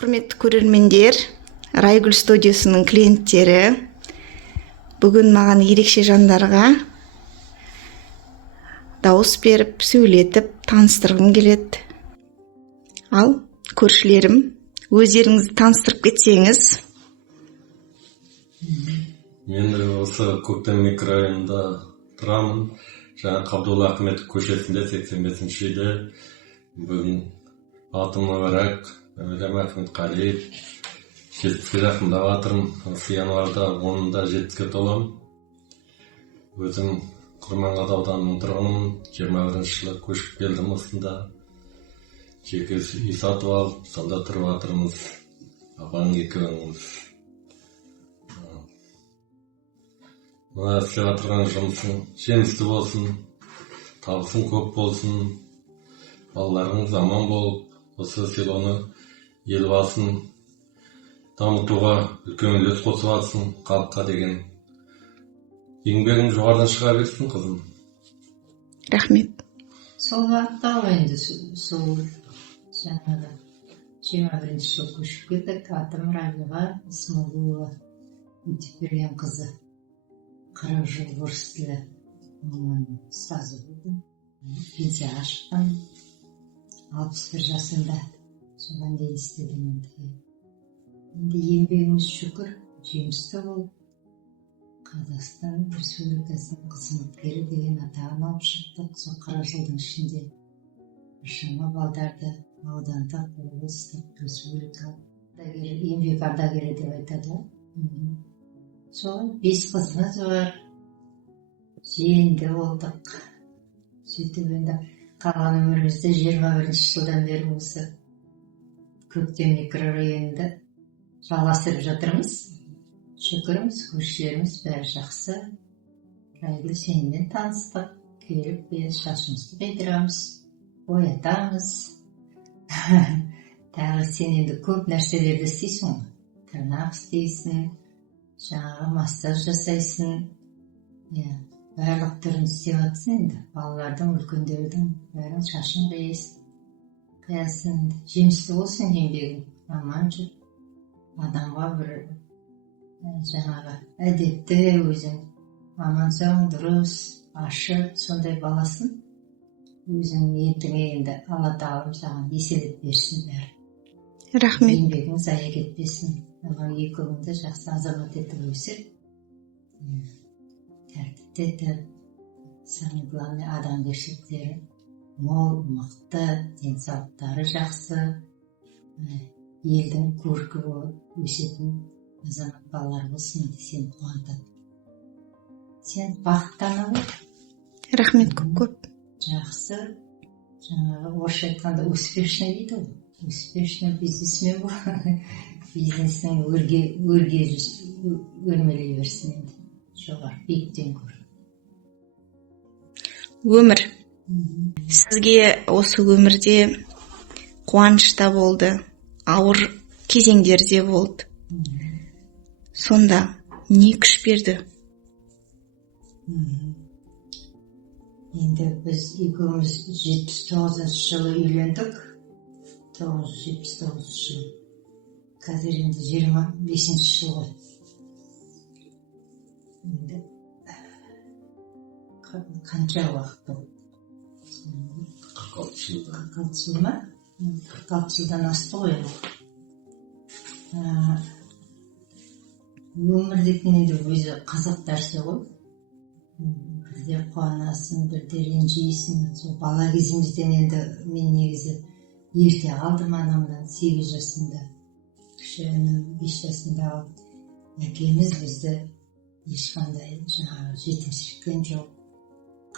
Құрметті көрермендер, Райгүл студиясының клиенттері, бүгін маған ерекше жандарға дауыс беріп, сөйлетіп, таныстырғым келеді. Ал көршілерім, өздеріңізді таныстырып кетсеңіз. Мен осы Көктем микрорайонында тұрамын. Жаңа Қабдолла Ахметов көшесінде 85-ші үйде. Бүгін атым мүбәрәк, Мәулен Ахметқалиев, 70-ке жақындап жатырмын. Осы январда 10-да 70-ке толамын. Өзім Құрманғазы ауданының тұрғынымын. 21-ші жылы көшіп келдім осында. Жеке үй сатып алып, сонда тұрып жатырмыз. Апаң екеуіміз. Мына істеп жатырған жұмысың жемісті болсын, табысың көп болсын, балаларыңыз аман болып, осы селоны елбасын дамытуға үлкен үлес қосып жатсың, халыққа деген еңбегің жоғарыдан шыға берсін, қызым. Рахмет. Сол бағытта енді сол жаңағы 21-ші жылы көшіп келдік. Атым Рабиға Исмағұлова Өтепберген қызы. 40 жыл орыс тілі ұстазы болдым. Пенсияға шыққан 61 жасында. Соған дейін істедім енді. Енді еңбегіміз шүкір, жемісті болып, Қазақстан Республикасының қызметкері деген атағын алып шықтық. Сол 40 жылдың ішінде біршама балдарды аудандық, облыстық, республикалық еңбек ардагері деп айтады. Сол 5 қызымыз бар. Жиенді болдық. Сөйтіп енді қалған өмірімізді 21-ші жылдан бері осы Көктем микрорайонында жалғастырып жатырмыз. Шүкіріміз, көршілеріміз бәрі жақсы. Райгүл, сенімен таныстық. Келіп, шашымызды қидырамыз, боятамыз. Тағы сен енді көп нәрселерді істейсің ғой. Тырнақ істейсің, жаңағы массаж жасайсың. Барлық түрін істеп жатсың енді. Балалардың, үлкендердің бәрін шашын қиясың. Жемісті болсын еңбегің. Аман жүр. Адамға бір жаңағы әдетті өзің аман-сау, дұрыс, ашық, сондай баласын өзің ниетіңе енді Алла тағалам саған еселеп берсін бәрі. Рахмет. Еңбегің зая кетпесін. Мына екеуіңді жақсы азамат етіп өсір. Тәртіпті етіп, самое главное адамгершіліктері мол, мықты, денсаулықтары жақсы, елдің көркі болып өсетін азамат балалар болсын, сен қуантады. Сен бақыттана ғой. Рахмет көп. Жақсы. Жаңағы орысша айтқанда успешный дейді ғой. Успешный бизнесмен бол. Бизнесің өрмелей берсін енді. Жоғары биіктен көр. Өмір. Сізге осы өмірде қуанышта болды, ауыр кезеңдерде болды. Сонда не күш берді? Енді біз екеуміз 79-шы жылы үйлендік. 1979 жылы. Қазір енді 25-ші жыл ғой. Енді қанша уақыт болды? 46 жыл ма? 46 жылдан асты ғой. Өмір деген енді өзі қызық нәрсе ғой. Бірде қуанасың, бірде ренжисің. Сол бала кезімізден енді мен негізі ерте қалдым анамнан 8 жасында. Кіші інім 5 жасында алып. Әкеміз бізді ешқандай жаңағы жетімшіліктен жоқ.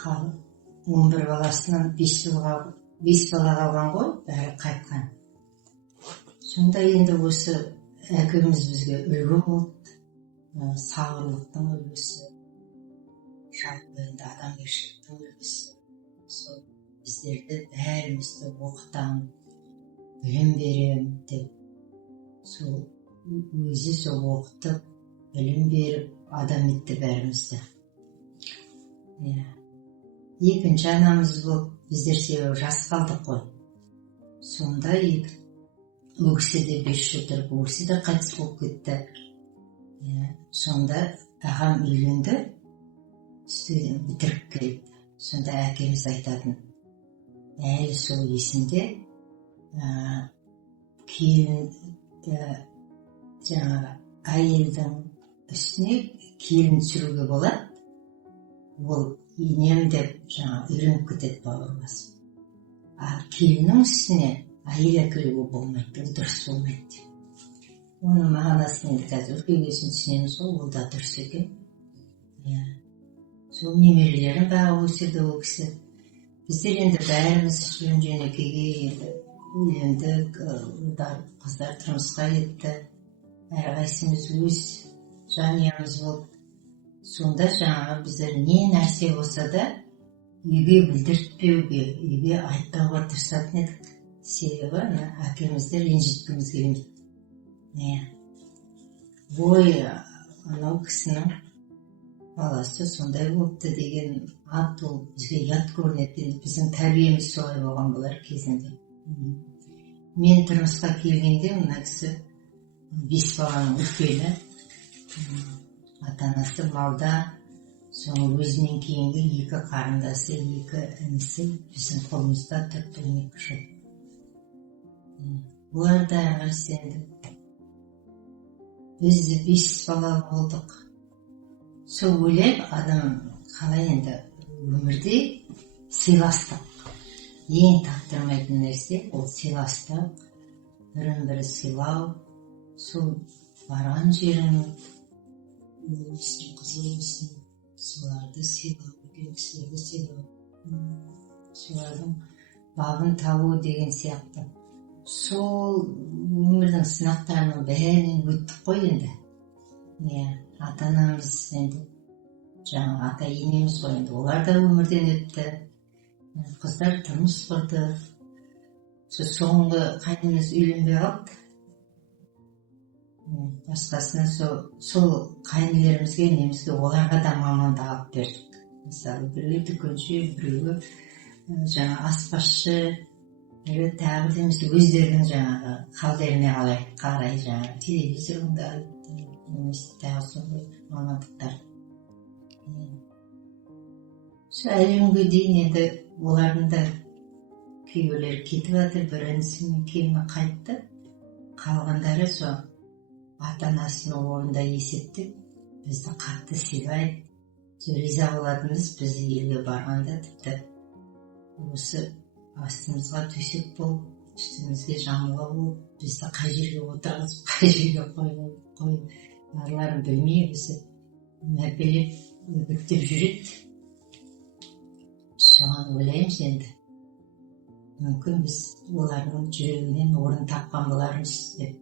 Қалып 11 баласынан 5 бала қалған ғой, бәрі қайтқан. Сонда енді осы әкеміз бізге үлгі болды. Сабырлықтың үлгісі, жалпы енді адамгершіліктің үлгісі. Сол біздерді бәрімізді оқытам, білім берем деп. Сол өзі сол оқытып, білім беріп, адам етті бәрімізді. Екінші анамыз болып, біздер себебі жас қалдық қой. Сонда ол кісі де 5 жыл тұрып, ол кісі де қайтыс болып кетті. Сонда ағам үйленді, студент бітіріп келді. Сонда әкеміз айтатын, әлі сол есімде, келін жаңағы әйелдің үстіне келін түсіруге болады, ол енем деп жаңағы үйреніп кетеді бауырлас. Келіннің үстіне әйел әкелуге болмайды, ол дұрыс болмайды деп. Оның мағынасын енді қазір үлкейгесін түсінеміз ғой, ол да дұрыс екен. Сол немерелерін бағып өсірді ол кісі. Біздер енді бәріміз жөн-жөнекейге енді үйлендік, қыздар тұрмысқа кетті. Әрқайсымыз өз жанұямыз болып. Сонда жаңағы біздер не нәрсе болса да үйге білдіртпеуге, үйге айтпауға тырысатын едік. Себебі әкемізді ренжіткіміз келмейді. Ой, анау кісінің баласы сондай болыпты деген ат ол бізге ұят көрінеді. Біздің тәрбиеміз солай болған болар кезінде. Мен тұрмысқа келгенде мына кісі 5 баланың үлкені, ата-анасы малда, соң өзінен кейінгі 2 қарындасы, 2 інісі біздің қолымызда тұрып 12 жыл. Бұлар да әрқайсысы біз 5 бала болдық. Сол ойлап, адам қалай енді өмірде сыйластық. Ең таптырмайтын нәрсе ол сыйластық, бірін-бірі сыйлау, сол барған жерің өсін, қызы өсін, соларды сыйлау, кісілерді сыйлау, солардың бабын табу деген сияқты. Сол өмірдің сынақтарының бәрінен өттік қой енді. Ата-анамыз енді, жаңағы ата-енеміз ғой енді, олар да өмірден өтті. Қыздар тұрмыс құрды. Соңғы қайнымыз үйленбей қалды. Басқасына сол қайнылерімізге, немізге оларға да мамандық алып бердік. Мысалы, біреуі дүкенші, біреуі жаңа аспазшы, біреуі тағы деміз өздерінің жаңағы халдеріне қарай жаңағы телевизорында немесе тағы сондай мамандықтар. Әлемге дейін енді олардың да кейбіреулері кетіп жатыр, бір інісімен келіні қайтты. Қалғандары сол ата-анасының орнында есептеп, бізді қатты сыйлайды. Риза болатынымыз біз елге барғанда тіпті осы астымызға төсек болып, үстімізге жамылғы болып, бізді қай жерге отырғызып, қай жерге қойып, барларын білмей бізді мәпелеп, өбіктеп жүреді. Соған ойлаймыз енді. Мүмкін біз олардың жүрегінен орын тапқан болармыз деп.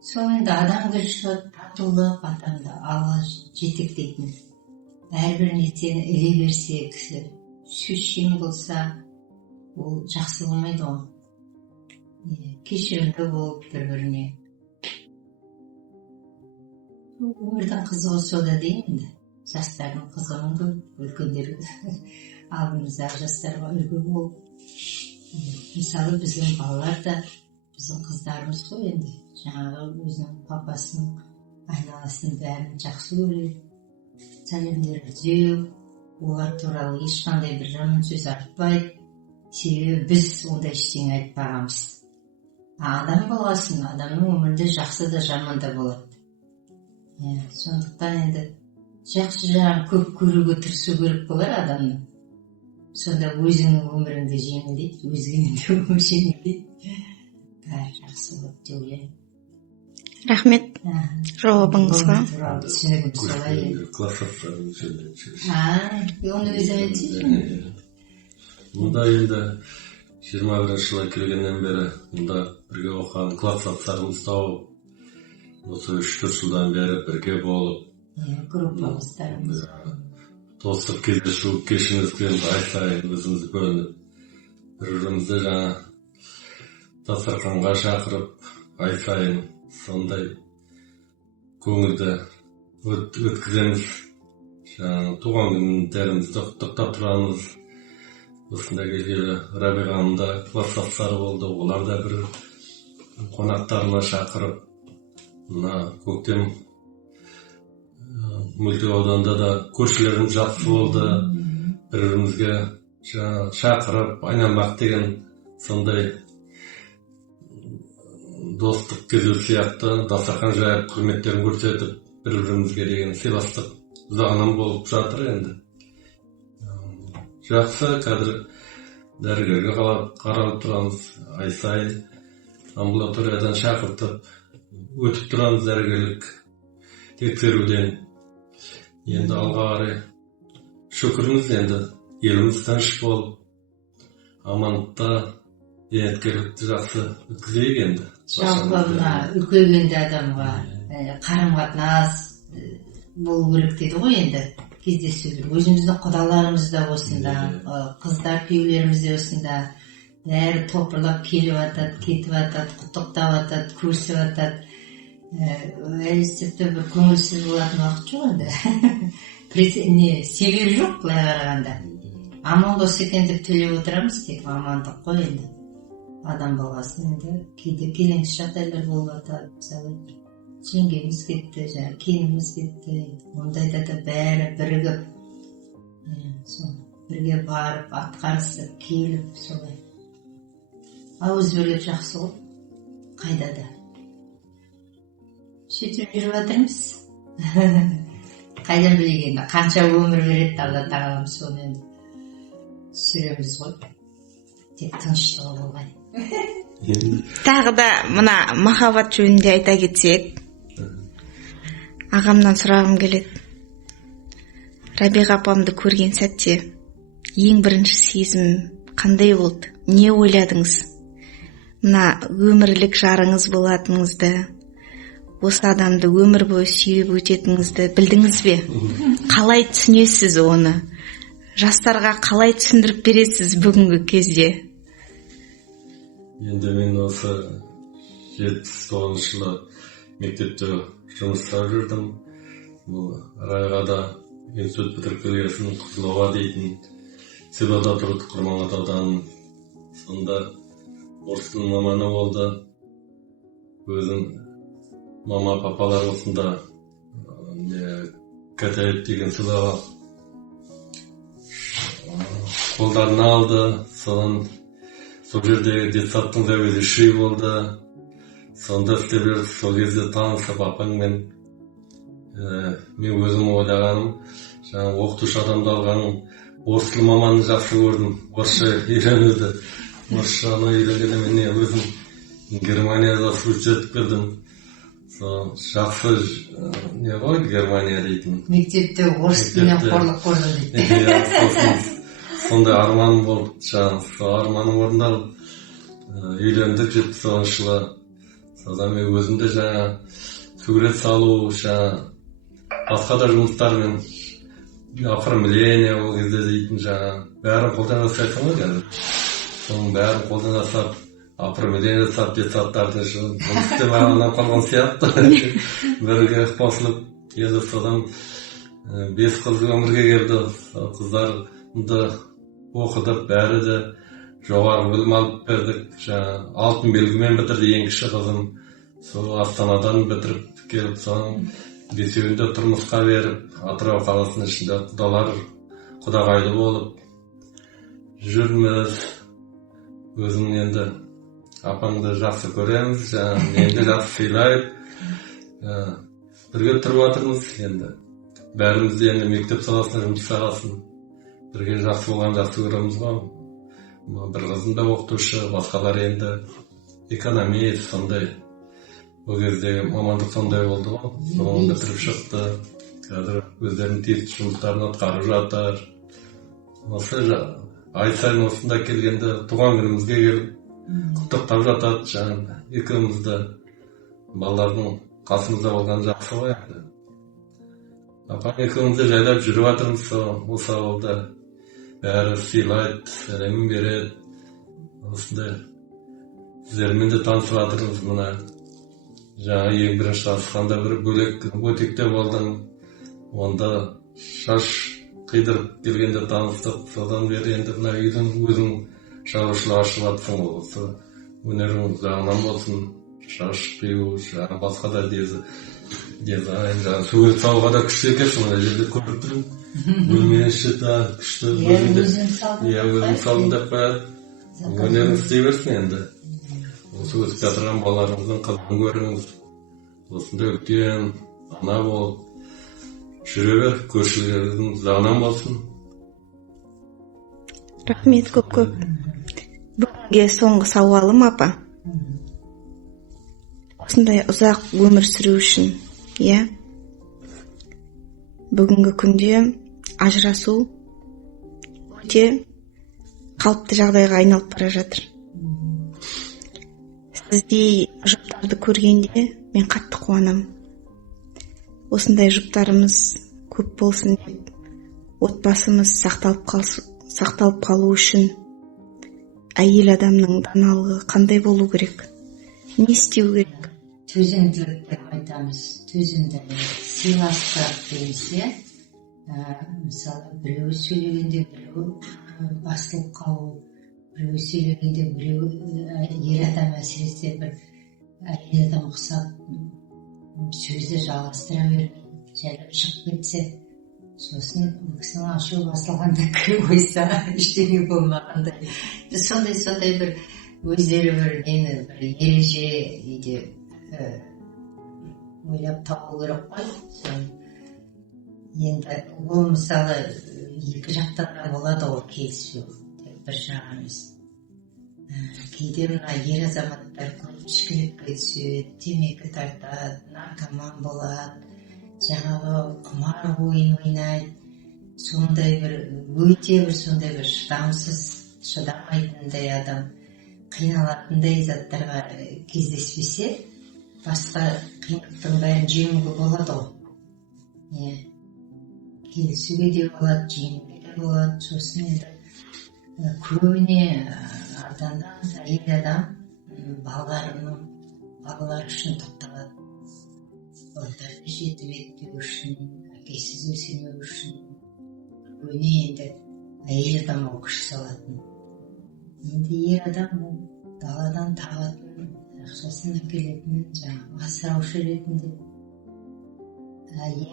Сол енді адамгершілік, татулық, адамды алға жетектейтін. Әрбір нәрсені іле берсе кісі, сөзшең болса, ол жақсы болмайды ғой. Кешірімді болып бір-біріне. Өмірдің қызығы сода деймін. Жастардың қызығын көп, үлкендерге алдымыздағы жастарға үлгі болып. Мысалы, біздің балалар да, біздің қыздарымыз ғой енді, жаңағы өзінің папасының айналасын бәрін жақсы көреді. Сәлемдер іздеу, олар туралы ешқандай бір жаман сөз айтпайды. Себебі біз ондай ештеңе айтпағанбыз. Адам болғасын, адамның өмірінде жақсы да жаман да болады. Сондықтан енді жақсы жағын көп көруге тырысу керек болар адамның. Сонда өзіңнің өміріңді жеңілдейді, өзгенің де өмір жеңілдейді. Бәрі жақсы болады деп ойлаймын. Рахмет жауабыңызға. Түсінігім солай. Оны өзі айтсын. Мұнда енді 21 жылға келгеннен бері мұнда бірге оқыған класстастарымыз тауып, осы 3-4 жылдан бері бірге болып, группамыздарымыз. Достық кездесу кешімізбен ай сайын өзіміз бөлініп, бір-бірімізді жаңа дастарханға шақырып, ай сайын сондай көңілді өткіземіз. Туған күндерімізді құттықтап тұрамыз. Осында келгелі Рабиғаның да класстастары болды, олар да бір қонақтарына шақырып, мына көктем мөлтек ауданда да көршілеріміз жақсы болды, бір-бірімізге шақырып айналмақ деген сондай достық кездесу сияқты дастархан жайып құрметтерін көрсетіп бір-бірімізге деген сыйластық ұзағынан болып жатыр енді. Жақсы, қазір дәрігерге қаралып тұрамыз, ай сайын амбулаториядан шақыртып өтіп тұрамыз дәрігерлік тексеруден. Енді алға қарай шүкірміз, енді еліміз тыныш болып, амандықта зейнеткерлікті жақсы өткізейік енді. Жалпы мына үлкейгенде адамға қарым-қатынас болу керек дейді ғой енді. Кездесулер өзіміздің құдаларымыз да осында, қыздар күйеулеріміз де осында, бәрі топырлап келіп атады, кетіп атады, құттықтап атады, көрісіп атады. Тіпті бір көңілсіз болатын уақыт жоқ енді. Себебі жоқ былай қарағанда. Аман болса екен деп төлеп отырамыз, тек амандық қой енді. Адам болғасын енді кейде келеңсіз жағдайлар болып атады. Мысалы жеңгеміз кетті, келініміз кетті. Ондайда да бәрі бірігіп, бірге барып, атқарысып, келіп, солай. Ауыз бөлек жақсы ғой, қайда да. Сөйтіп жүріп жатырмыз. Қайдан білгенде, қанша өмір береді Алла тағалам, соны енді сүреміз ғой. Тек тыныштығы болғай. Тағы да мына махаббат жөнінде айта кетсек, ағамнан сұрағым келеді. Рабиға апамды көрген сәтте ең бірінші сезім қандай болды? Не ойладыңыз? Мына өмірлік жарыңыз болатыныңызды, осы адамды өмір бойы сүйіп өтетіңізді білдіңіз бе? Қалай түсінесіз оны? Жастарға қалай түсіндіріп бересіз бүгінгі кезде? Енді мен осы 79 жылы мектепте жұмыс жасап жүрдім. Райғада институт бітіріп келгесін Қызылова дейтін селода тұрды, Құрманғатаудан. Сонда орыс тілі маманы болды. Өзім мама папалар осында Катаев деген селоға қолдарына алды. Содан сол жерде детсадтың заведующий болды. Сонда істеп жүріп, сол кезде танысып апаңмен мен өзім ойлағаным, оқытушы адамды алғаным, орыс тілі маманы жақсы көрдім, орысша үйренуді. Орысшаны үйренгенде мен өзім Германияда служба етіп келдім. Жақсы не ғой Германия дейтін. Мектепте орыс тілінен қорлық көрдім дейді. Сондай арманым болды. Арманым орындалып, үйлендік 79 жылы. Содан мен өзімде сурет салу, басқа да жұмыстармен оформление ол кезде дейтін бәрін қолдан жасайтын ғой қазір. Соның бәрін қолдан жасап, оформление жасап, детсадтардың жұмысты мағынан қалған сияқты. Бірге қосылып, енді содан 5 қыз өмірге келді. Қыздарымды оқыдық, бәрі де жоғары білім алып бердік. Алтын белгімен бітірді ең кіші қызым. Сол Астанадан бітіріп келіп, соның 5-еуінде тұрмысқа беріп, Атырау қаласының ішінде құдағайлы болып жүрміз. Өзім енді апаңды жақсы көреміз, енді жақсы сыйлайып, бірге тұрып жатырмыз енді. Бәріміз де енді мектеп саласында жұмыс жасағасын. Бірге жақсы болған жақсы көреміз ғой. Бір қызым да оқытушы, басқалар енді экономист, сондай. Ол кездегі мамандық сондай болды ғой. Соны бітіріп шықты. Қазір өздерінің тиісті жұмыстарын атқарып жатыр. Осы ай сайын осында келгенде туған күнімізге келіп құттықтап жатады. Екеумізді балалардың қасымызда болған жақсы ғой енді. Апам екеумізді жайлап жүріп жатырмыз осы ауылда. Бәрі сыйлайды, сәлемін береді. Осындай сіздермен де танысып жатырмыз мына. Ең бірінші танысқанда бір бөлек өтекте болдың. Онда шаш қидырып келгенде таныстық. Содан бері енді мына үйдің өзің шаруашылық ашып жатсың. Осы өнерің жағынан болсын. шаш қию, жаңағы басқа да дизайн, жаңағы сурет салуға да күшті екенсің, мына жерде көріп тұрмын. Бөлменің іші да күшті. Өзің салдым деп қояды. Өнерің істей берсін енді. Осы өтіп жатырған балаларымыздың қызығын көріңіз. Осындай үлкен ана болып жүре бер, көршілердің жағынан болсын. Рахмет көп. Бүгінге соңғы сауалым, апа. Осындай ұзақ өмір сүру үшін, бүгінгі күнде ажырасу өте қалыпты жағдайға айналып бара жатыр. Сіздей жұптарды көргенде мен қатты қуанам. Осындай жұптарымыз көп болсын деп, отбасымыз сақталып қалу үшін әйел адамның даналығы қандай болу керек? Не істеу керек? Төзімділік деп айтамыз. Төзімділік, сыйластық дейміз. Мысалы, біреу сөйлегенде біреу басылып қалу, біреу сөйлегенде біреу ер адам әсіресе бір әйел адам ұқсап сөзді жалғастыра бермейді, жайлап шығып кетсе, сосын кісінің ашуы басылғанда кіріп қойса, ештеңе болмағандай. Сондай бір өздері бір ереже үйде ойлап табу керек қой. Енді ол мысалы екі жақтан да болады ғой келіспеу, бір жағы емес. Кейде мына ер азаматтар көп ішкілікке түседі, темекі тартады, наркоман болады, жаңағы құмар ойын ойнайды. Сондай бір сондай бір шыдамайтындай адам, қиналатындай заттарға кездеспесе, басқа қиындықтың бәрін жеңуге болады ғой. Келісуге де болады, жеңуге де болады. Сосын енді көбіне ата-ана, әйел адам балалар үшін тоқталады. Балдарды жетіп етпеу үшін, әкесіз өсірмеу үшін көбіне енді әйел адам ол күш салатын. Енді ер адам даладан табатын, ақшасын әкелетін, жаңағы асыраушы ретінде.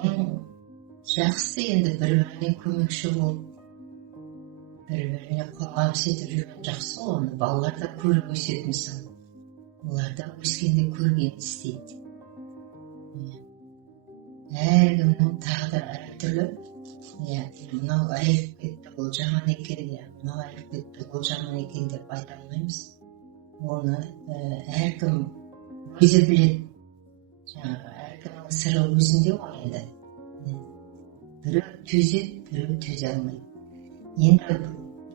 Ең жақсы енді бір-біріне көмекші болып, бір-біріне қолғабыс етіп жүрген жақсы ғой. Оны балалар да көріп өседі мысалы. Олар да өскенде көргенін істейді. Әркімнің тағдыры әртүрлі. Мынау айырып кетті, ол жаман екен, мынау айырып кетті, ол жаман екен деп айта алмаймыз. Оны әркім өзі біледі. Әркімнің сыры өзінде ғой енді. Біреу төзеді, біреу төзе алмайды. Енді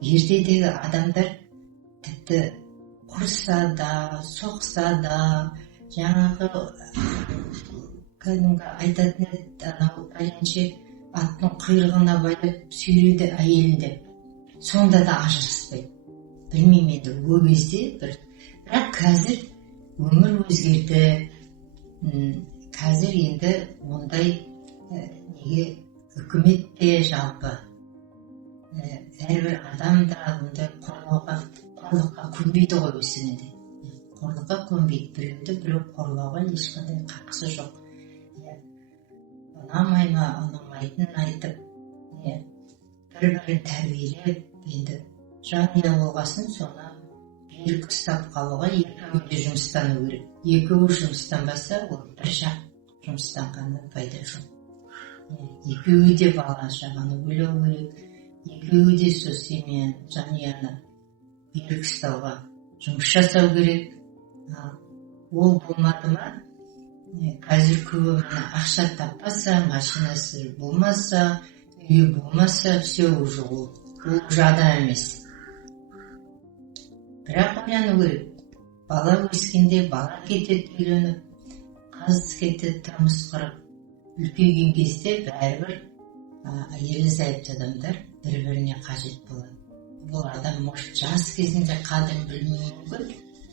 ертедегі адамдар тіпті ұрса да, соқса да, жаңағы кәдімгі айтатын еді, анау пәленше аттың құйрығына байлап сүйреді әйелді. Сонда да ажыраспайды. Білмеймін енді ол кезде бірақ қазір өмір өзгерді. Қазір енді ондай неге үкімет те жалпы әрбір адам да ондай қорлыққа көнбейді ғой өсімінде. Қорлыққа көнбейді. Біреуді біреу қорлауға ешқандай қақысы жоқ. Ұнамай ма, ұнамайтынын айтып, бір-бірін тәрбиелеп, енді жанұя болғасын, соны берік ұстап қалуға екеуі де жұмыстану керек. Екеуі жұмыстанбаса, ол бір жақ жұмыстанғаннан пайда жоқ. Екеуі де бала жағаны ойлау керек. Екеуі де сол семьяны, жанұяны берік ұстауға жұмыс жасау керек. Ол болмады ма, қазір көбі ақша таппаса, машинасы болмаса, үйі болмаса, все уже ол адам емес. Бірақ ойлану керек. Бала өскенде бала кетеді үйленіп, қыз кетеді тұрмыс құрып, үлкейген кезде бәрібір ерлі-зайыпты адамдар бір-біріне қажет болады. Бұл адам может жас кезінде қадірін білмеуі мүмкін,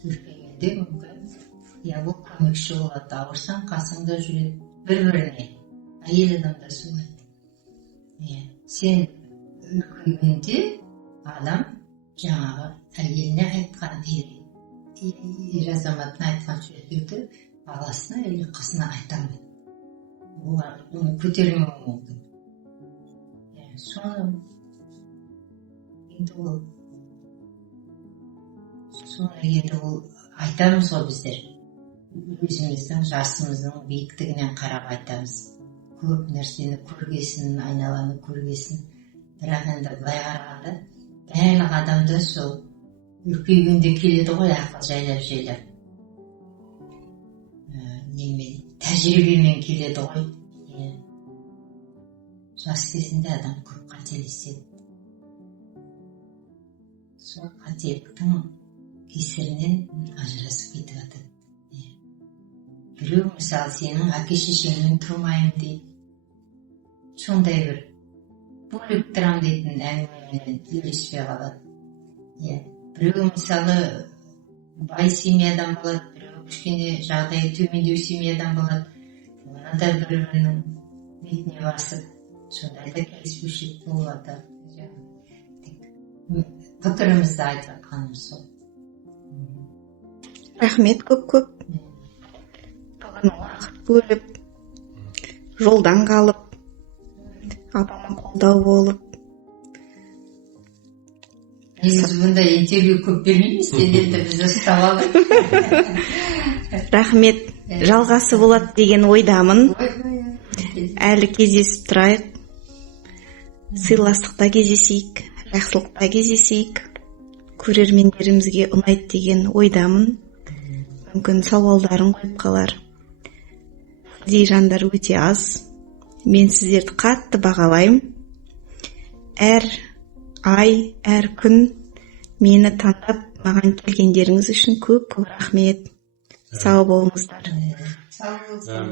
үлкейгенде мүмкін. Бұл көмекші болады, ауырсаң қасыңда жүреді, бір-біріне. Әйел адамда солай. Сен үлкейгенде адам жаңағы әйеліне айтқан ер азаматтың айтқан сөздерді баласына или қызына айта алмайды. Олар оны көтермеуі мүмкін. Соны енді ол айтамыз ғой біздер. Өзіміздің жасымыздың биіктігінен қарап айтамыз. Көп нәрсені көргесін, айналаны көргесін. Бірақ енді былай қарағанда барлық адамда сол үлкейгенде келеді ғой ақыл жайлап. Немен тәжірибемен келеді ғой. Жас кезінде адам көп қателеседі. Сол қателіктің кесірінен ажырасып кетіп жатады. Біреу мысалы сенің әке шешеңмен тұрмаймын дейді. Сондай бір бөлек тұрам дейтін әңгімемен үйлеспей қалады. Біреу мысалы бай семьядан болады, біреу кішкене жағдайы төмендеу семьядан болады. Оны да бір-бірінің бетіне басып, сондайда келіспеушілік болады. Пікірімізді айтып жатқанымыз сол. Рахмет көп. Бүгін уақыт бөліп, жолдан қалып, апама қолдау болып. Негізі бұндай интервью көп бермейміз, енді біз ұстап алдық. Рахмет, жалғасы болады деген ойдамын. Әлі кездесіп тұрайық. Сыйластықта кездесейік, жақсылықта кездесейік. Көрермендерімізге ұнайды деген ойдамын. Мүмкін сауалдарын қойып қалар. Сіздей жандар өте аз. Мен сіздерді қатты бағалаймын. Әр ай, әр күн мені таңдап маған келгендеріңіз үшін көп рахмет. Сау болыңыздар. Сау болыңыздар.